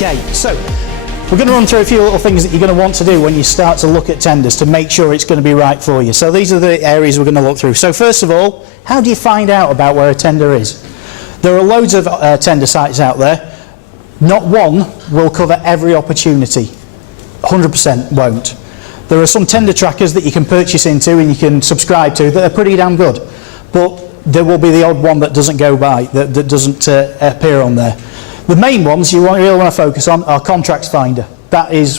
Okay, so we're going to run through a few little things that you're going to want to do when you start to look at tenders to make sure it's going to be right for you. So these are the areas we're going to look through. So first of all, how do you find out about where a tender is? There are loads of tender sites out there. Not one will cover every opportunity. 100% won't. There are some tender trackers that you can purchase into and you can subscribe to that are pretty damn good. But there will be the odd one that doesn't go by, that doesn't appear on there. The main ones you really want to focus on are Contracts Finder. That is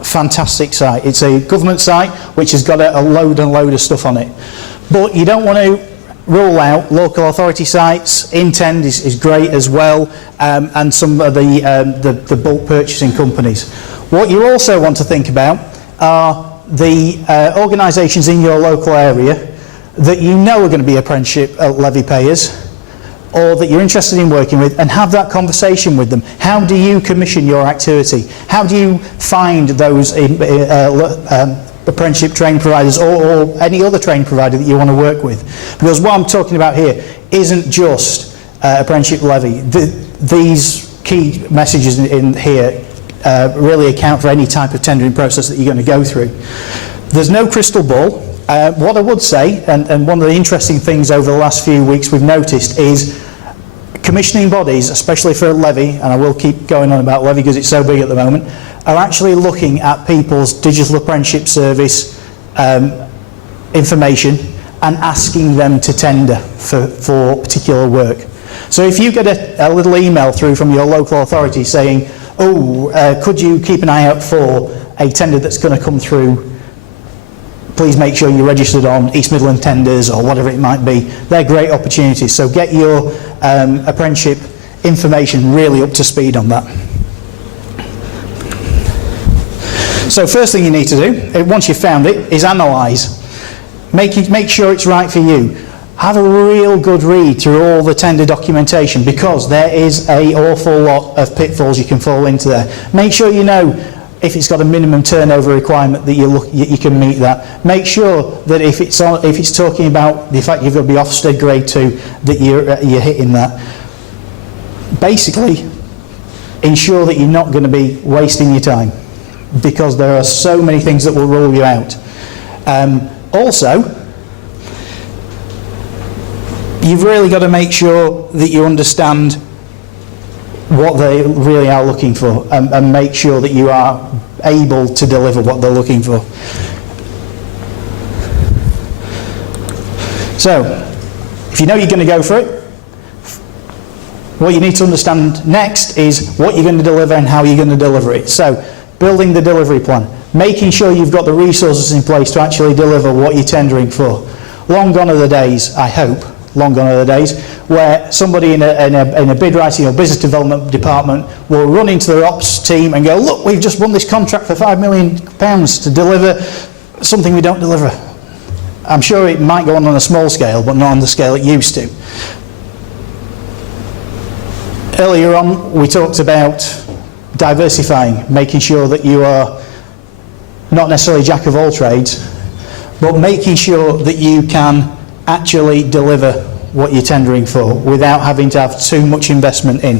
a fantastic site. It's a government site which has got a load and load of stuff on it. But you don't want to rule out local authority sites. Intend is great as well, and some of the bulk purchasing companies. What you also want to think about are the organisations in your local area that you know are going to be apprenticeship levy payers, or that you're interested in working with, and have that conversation with them. How do you commission your activity? How do you find those apprenticeship training providers or any other training provider that you want to work with? Because what I'm talking about here isn't just apprenticeship levy. These key messages in here really account for any type of tendering process that you're going to go through. There's no crystal ball. What I would say, and one of the interesting things over the last few weeks we've noticed, is commissioning bodies, especially for levy, and I will keep going on about levy because it's so big at the moment, are actually looking at people's digital apprenticeship service information and asking them to tender for particular work. So if you get a little email through from your local authority saying, oh, could you keep an eye out for a tender that's going to come through, please make sure you're registered on East Midland Tenders or whatever it might be. They're great opportunities. So get your apprenticeship information really up to speed on that. So first thing you need to do, once you've found it, is analyse. Make sure it's right for you. Have a real good read through all the tender documentation, because there is an awful lot of pitfalls you can fall into there. Make sure you know if it's got a minimum turnover requirement that you can meet that. Make sure that if it's talking about the fact you've got to be Ofsted grade 2, that you're hitting that. Basically, ensure that you're not going to be wasting your time, because there are so many things that will rule you out. Also, you've really got to make sure that you understand what they really are looking for, and make sure that you are able to deliver what they're looking for. So, if you know you're going to go for it, what you need to understand next is what you're going to deliver and how you're going to deliver it. So, building the delivery plan, making sure you've got the resources in place to actually deliver what you're tendering for. Long gone are the days, I hope, long gone are the days, where somebody in a bid writing or business development department will run into their ops team and go, look, we've just won this contract for £5 million to deliver something we don't deliver. I'm sure it might go on a small scale, but not on the scale it used to. Earlier on, we talked about diversifying, making sure that you are not necessarily jack of all trades, but making sure that you can actually deliver what you're tendering for without having to have too much investment in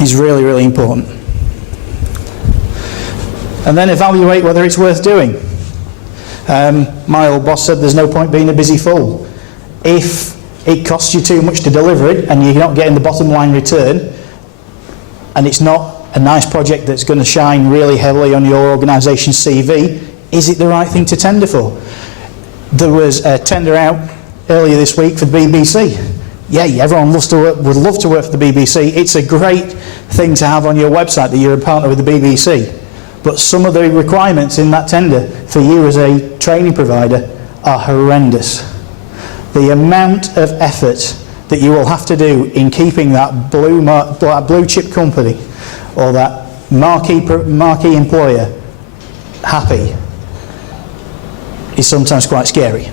is really, really important. And then evaluate whether it's worth doing. My old boss said there's no point being a busy fool. If it costs you too much to deliver it and you're not getting the bottom line return, and it's not a nice project that's going to shine really heavily on your organisation's CV, is it the right thing to tender for? There was a tender out earlier this week for the BBC. Yay, everyone would love to work for the BBC. It's a great thing to have on your website that you're a partner with the BBC. But some of the requirements in that tender for you as a training provider are horrendous. The amount of effort that you will have to do in keeping that blue chip company or that marquee employer happy is sometimes quite scary.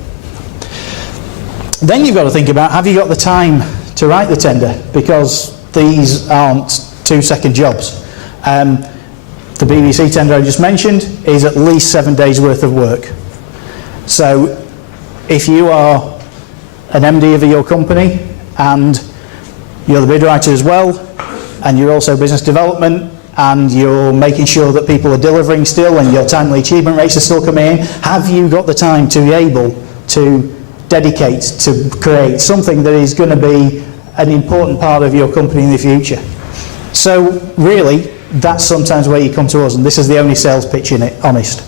Then you've got to think about, have you got the time to write the tender? Because these aren't 2-second jobs. The BBC tender I just mentioned is at least 7 days worth of work. So if you are an MD of your company and you're the bid writer as well, and you're also business development, and you're making sure that people are delivering still and your timely achievement rates are still coming in, have you got the time to be able to dedicate to create something that is going to be an important part of your company in the future? So really, that's sometimes where you come to us, and this is the only sales pitch in it, honest.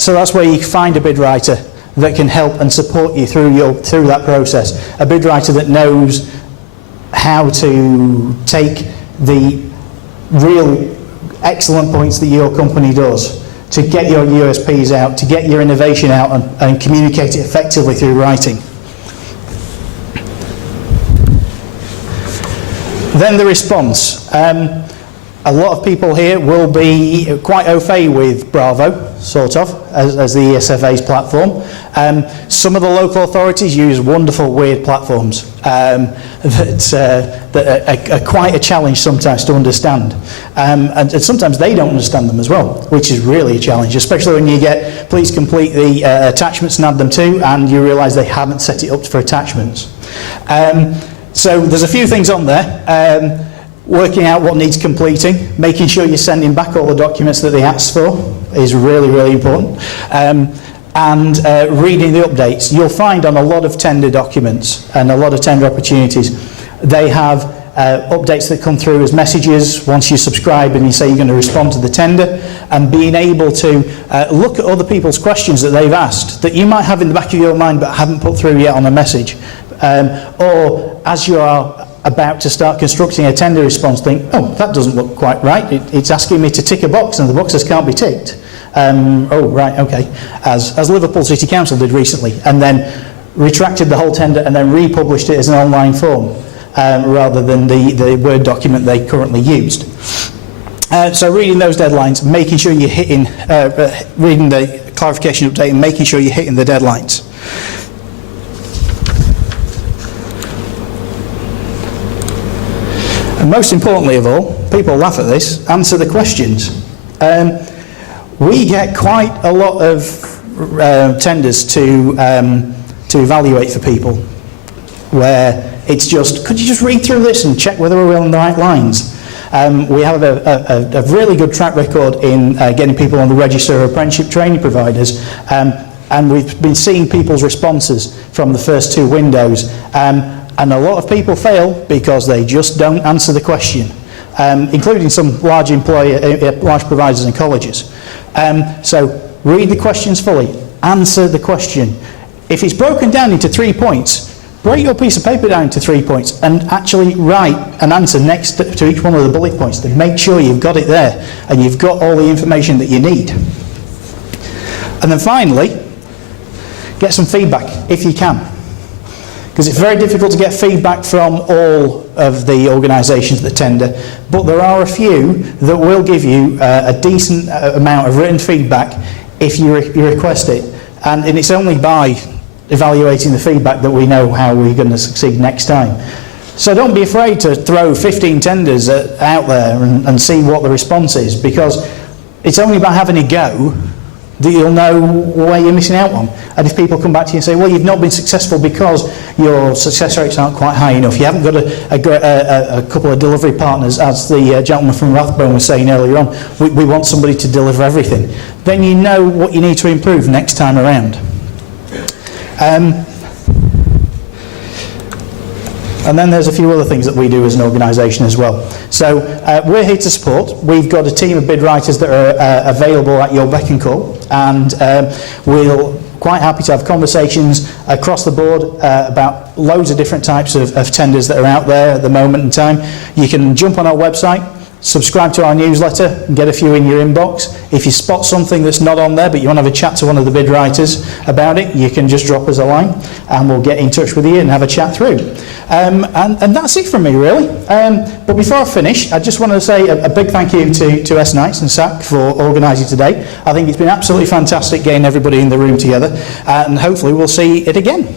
So that's where you find a bid writer that can help and support you through that process. A bid writer that knows how to take the real excellent points that your company does, to get your USPs out, to get your innovation out and communicate it effectively through writing. Then the response. A lot of people here will be quite au fait with Bravo, sort of, as the ESFA's platform. Some of the local authorities use wonderful, weird platforms that are quite a challenge sometimes to understand. And sometimes they don't understand them as well, which is really a challenge, especially when you get, please complete the attachments and add them to, and you realise they haven't set it up for attachments. So there's a few things on there. Working out what needs completing, making sure you're sending back all the documents that they asked for is really, really important. And reading the updates. You'll find on a lot of tender documents and a lot of tender opportunities, they have updates that come through as messages once you subscribe and you say you're going to respond to the tender, and being able to look at other people's questions that they've asked that you might have in the back of your mind but haven't put through yet on a message. Or as you are about to start constructing a tender response, think, oh, that doesn't look quite right. It's asking me to tick a box and the boxes can't be ticked. Oh, right, okay. As Liverpool City Council did recently, and then retracted the whole tender and then republished it as an online form rather than the Word document they currently used. So reading those deadlines, making sure you're hitting, reading the clarification update and making sure you're hitting the deadlines. And most importantly of all, people laugh at this, answer the questions. We get quite a lot of tenders to evaluate for people, where it's just, could you just read through this and check whether we're on the right lines? We have a really good track record in getting people on the register of apprenticeship training providers, and we've been seeing people's responses from the first two windows. And a lot of people fail because they just don't answer the question, including some large providers and colleges. So read the questions fully, answer the question. If it's broken down into 3 points, break your piece of paper down into 3 points and actually write an answer next to each one of the bullet points to make sure you've got it there and you've got all the information that you need. And then finally, get some feedback if you can. Because it's very difficult to get feedback from all of the organisations that tender, but there are a few that will give you a decent amount of written feedback if you request it. And it's only by evaluating the feedback that we know how we're going to succeed next time. So don't be afraid to throw 15 tenders out there and see what the response is, because it's only by having a go that you'll know where you're missing out on. And if people come back to you and say, well, you've not been successful because your success rates aren't quite high enough, you haven't got a couple of delivery partners, as the gentleman from Rathbone was saying earlier on, we want somebody to deliver everything, then you know what you need to improve next time around. And then there's a few other things that we do as an organisation as well. So we're here to support. We've got a team of bid writers that are available at your beck and call, and we're quite happy to have conversations across the board about loads of different types of tenders that are out there at the moment in time. You can jump on our website, subscribe to our newsletter and get a few in your inbox. If you spot something that's not on there but you want to have a chat to one of the bid writers about it, you can just drop us a line and we'll get in touch with you and have a chat through. And that's it from me really. But before I finish, I just want to say a big thank you to S Knights and SAC for organising today. I think it's been absolutely fantastic getting everybody in the room together, and hopefully we'll see it again.